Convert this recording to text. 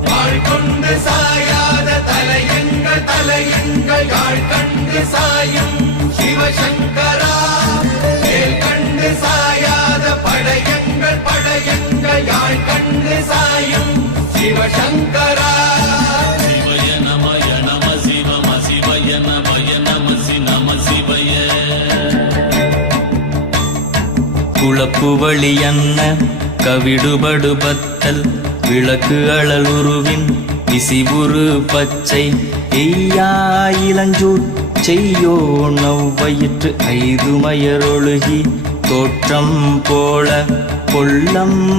சிவய கொண்டு சாயாத தலையங்கள் யாழ் கண்டு சாயும் சிவசங்கரா கண்டு சாயாத படையங்கள் யாழ் கண்டு சாயும் சிவசங்கரா சிவய நமய நம சிவம சிவய நமய நமசி நம சிவய குளப்புவழி அன்ன கவிடுபடுபத்தல் விளக்கு அழல் உருவின் விசிவுரு பச்சை எய்யா இளஞ்சூர் செய்யோ நவ்வயிற்று ஐதுமயரொழுகி தோற்றம் போல கொள்ளம்